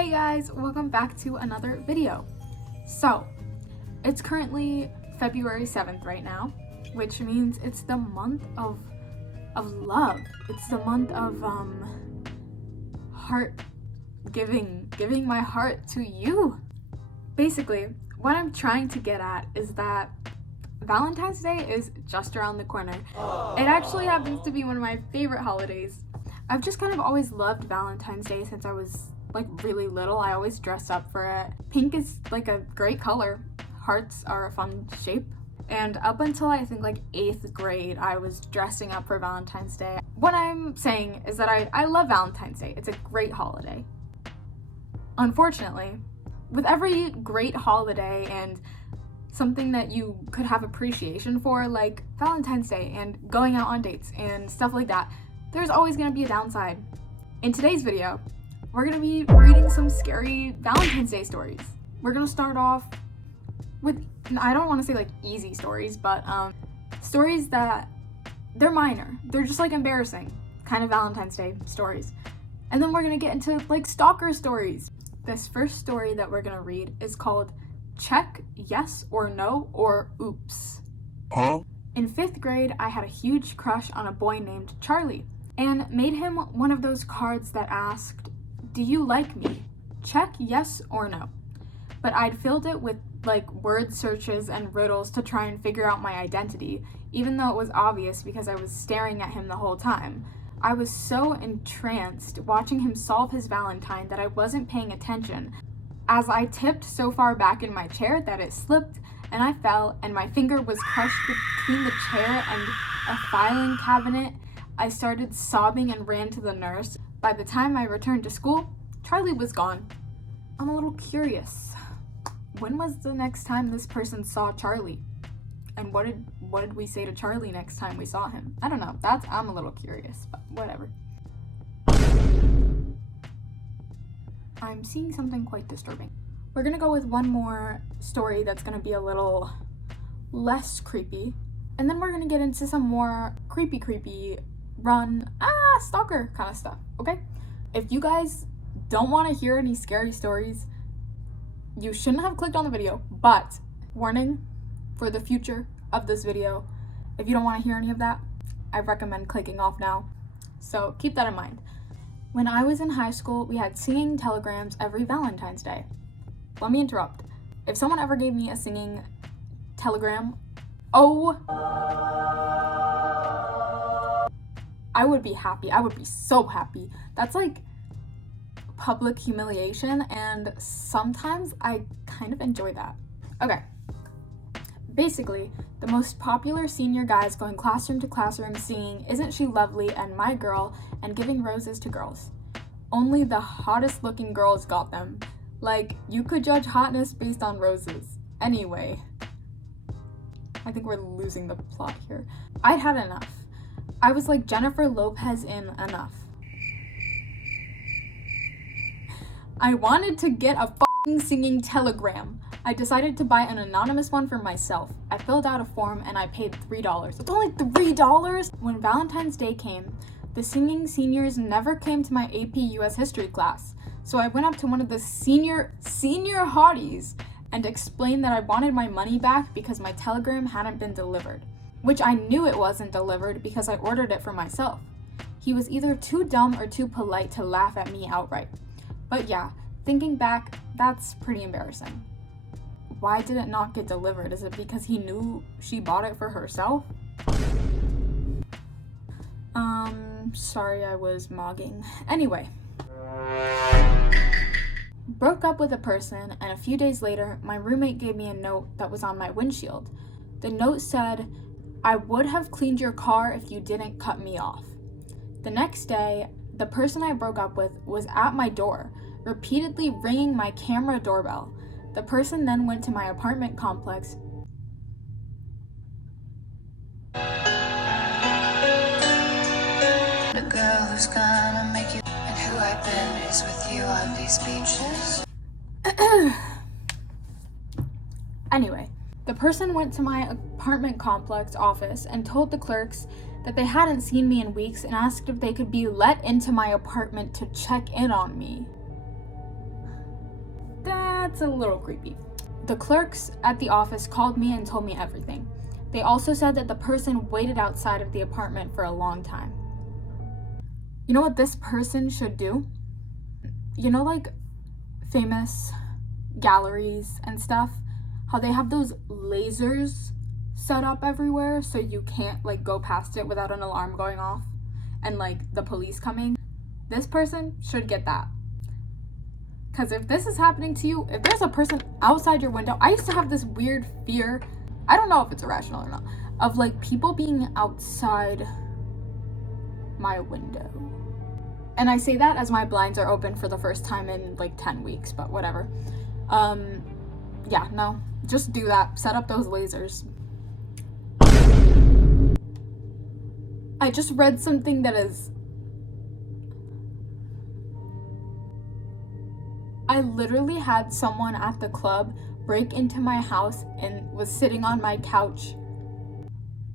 Hey guys, welcome back to another video. So, it's currently February 7th right now, which means it's the month of love. It's the month of heart giving my heart to you. Basically, what I'm trying to get at is that Valentine's Day is just around the corner. It actually happens to be one of my favorite holidays. I've just kind of always loved Valentine's Day since I was like really little. I always dressed up for it. Pink is like a great color. Hearts are a fun shape. And up until I think like 8th grade, I was dressing up for Valentine's Day. What I'm saying is that I love Valentine's Day. It's a great holiday. Unfortunately, with every great holiday and something that you could have appreciation for, like Valentine's Day and going out on dates and stuff like that, there's always gonna be a downside. In today's video, we're gonna be reading some scary Valentine's Day stories. We're gonna start off with, I don't wanna say like easy stories, but stories that, they're minor. They're just like embarrassing, kind of Valentine's Day stories. And then we're gonna get into like stalker stories. This first story that we're gonna read is called Check Yes or No or Oops. Huh? In 5th grade, I had a huge crush on a boy named Charlie and made him one of those cards that asked, "Do you like me? Check yes or no." But I'd filled it with like word searches and riddles to try and figure out my identity, even though it was obvious because I was staring at him the whole time. I was so entranced watching him solve his Valentine that I wasn't paying attention, as I tipped so far back in my chair that it slipped and I fell and my finger was crushed between the chair and a filing cabinet. I started sobbing and ran to the nurse. By the time I returned to school, Charlie was gone. I'm a little curious. When was the next time this person saw Charlie? And what did we say to Charlie next time we saw him? I don't know. I'm a little curious, but whatever. I'm seeing something quite disturbing. We're gonna go with one more story that's gonna be a little less creepy. And then we're gonna get into some more creepy stalker kind of stuff, okay? If you guys don't want to hear any scary stories, you shouldn't have clicked on the video, but warning for the future of this video, if you don't want to hear any of that, I recommend clicking off now. So keep that in mind. When I was in high school, we had singing telegrams every Valentine's Day. Let me interrupt. If someone ever gave me a singing telegram, I would be happy. I would be so happy. That's like public humiliation, and sometimes I kind of enjoy that. Okay. Basically, the most popular senior guys going classroom to classroom singing "Isn't She Lovely" and "My Girl" and giving roses to girls. Only the hottest looking girls got them. Like, you could judge hotness based on roses. Anyway, I think we're losing the plot here. I'd had enough. I was like Jennifer Lopez in Enough. I wanted to get a fucking singing telegram. I decided to buy an anonymous one for myself. I filled out a form and I paid $3. It's only $3? When Valentine's Day came, the singing seniors never came to my AP US history class. So I went up to one of the senior hotties and explained that I wanted my money back because my telegram hadn't been delivered, which I knew it wasn't delivered because I ordered it for myself. He was either too dumb or too polite to laugh at me outright. But yeah, thinking back, that's pretty embarrassing. Why did it not get delivered? Is it because he knew she bought it for herself? Sorry I was mogging. Anyway. Broke up with a person, and a few days later, my roommate gave me a note that was on my windshield. The note said, "I would have cleaned your car if you didn't cut me off." The next day, the person I broke up with was at my door, repeatedly ringing my camera doorbell. The person then went to my apartment complex. The girl who's gonna make you, and who I've been is with you on these beaches. Anyway, the person went to my apartment complex office and told the clerks that they hadn't seen me in weeks and asked if they could be let into my apartment to check in on me. that's a little creepy. The clerks at the office called me and told me everything. They also said that the person waited outside of the apartment for a long time. You know what this person should do? You know, like famous galleries and stuff, how they have those lasers set up everywhere so you can't like go past it without an alarm going off and like the police coming. This person should get that. Because if this is happening to you, if there's a person outside your window, I used to have this weird fear, I don't know if it's irrational or not, of like people being outside my window. And I say that as my blinds are open for the first time in like 10 weeks, but whatever. Yeah, no, just do that. Set up those lasers. I just read something that is... I literally had someone at the club break into my house and was sitting on my couch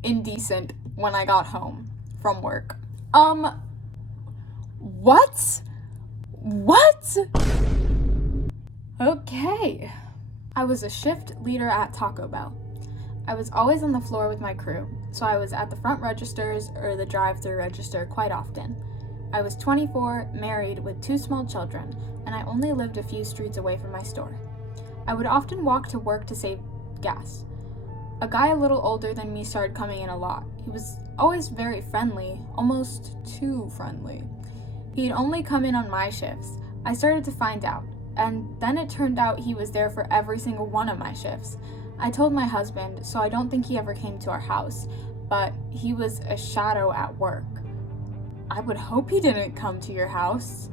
indecent when I got home from work. What? Okay. I was a shift leader at Taco Bell. I was always on the floor with my crew, so I was at the front registers or the drive-thru register quite often. I was 24, married with 2 small children, and I only lived a few streets away from my store. I would often walk to work to save gas. A guy a little older than me started coming in a lot. He was always very friendly, almost too friendly. He'd only come in on my shifts. I started to find out, and then it turned out he was there for every single one of my shifts. I told my husband, so I don't think he ever came to our house, but he was a shadow at work. I would hope he didn't come to your house.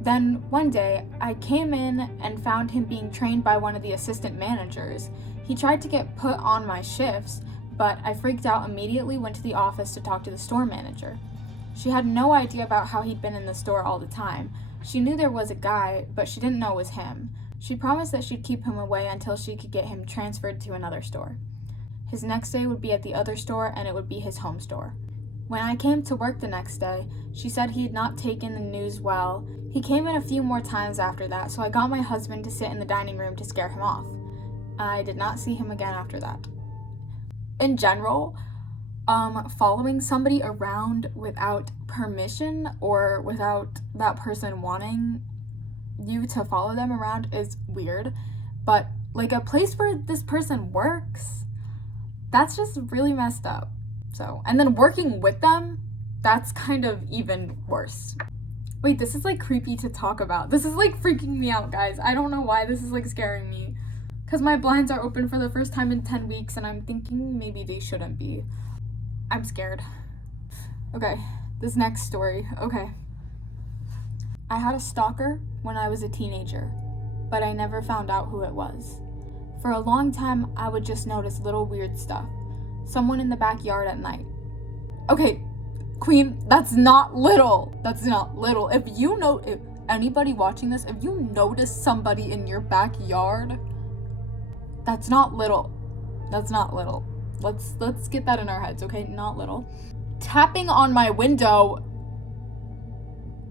Then one day, I came in and found him being trained by one of the assistant managers. He tried to get put on my shifts, but I freaked out immediately, went to the office to talk to the store manager. She had no idea about how he'd been in the store all the time. She knew there was a guy, but she didn't know it was him. She promised that she'd keep him away until she could get him transferred to another store. His next day would be at the other store, and it would be his home store. When I came to work the next day, she said he had not taken the news well. He came in a few more times after that, so I got my husband to sit in the dining room to scare him off. I did not see him again after that. In general, following somebody around without permission or without that person wanting you to follow them around is weird, but like a place where this person works, that's just really messed up. So, and then working with them, that's kind of even worse. Wait, this is like creepy to talk about. This is like freaking me out, guys. I don't know why this is like scaring me, because my blinds are open for the first time in 10 weeks and I'm thinking maybe they shouldn't be. I'm scared. Okay, this next story. Okay. I had a stalker when I was a teenager, but I never found out who it was. For a long time, I would just notice little weird stuff. Someone in the backyard at night. Okay, Queen, that's not little. That's not little. If anybody watching this, if you notice somebody in your backyard, that's not little. That's not little. Let's get that in our heads, okay? Not little. Tapping on my window.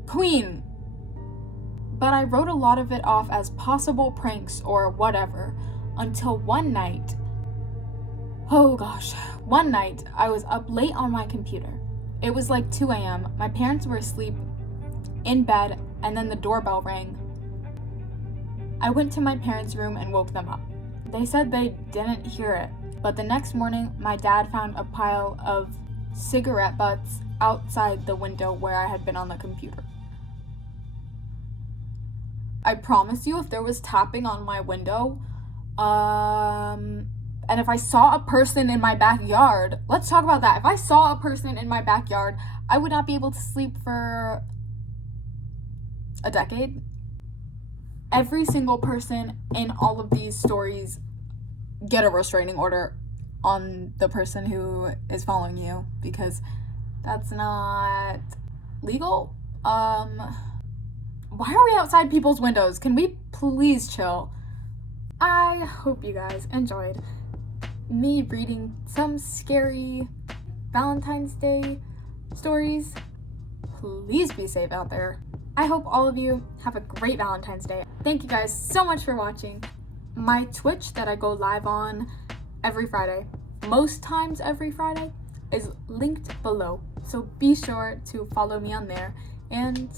Queen. But I wrote a lot of it off as possible pranks or whatever until one night. Oh gosh. One night, I was up late on my computer. It was like 2 a.m. My parents were asleep in bed, and then the doorbell rang. I went to my parents' room and woke them up. They said they didn't hear it, but the next morning, my dad found a pile of cigarette butts outside the window where I had been on the computer. I promise you, if there was tapping on my window, and if I saw a person in my backyard, let's talk about that. If I saw a person in my backyard, I would not be able to sleep for a decade. Every single person in all of these stories get a restraining order on the person who is following you, because that's not legal. Why are we outside people's windows? Can we please chill? I hope you guys enjoyed me reading some scary Valentine's Day stories. Please be safe out there. I hope all of you have a great Valentine's Day. Thank you guys so much for watching. My Twitch that I go live on every Friday, most times every Friday, is linked below. So be sure to follow me on there. And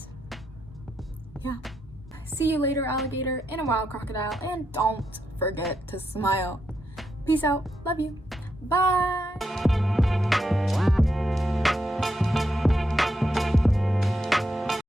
yeah. See you later, alligator, in a wild crocodile, and don't forget to smile. Peace out. Love you. Bye.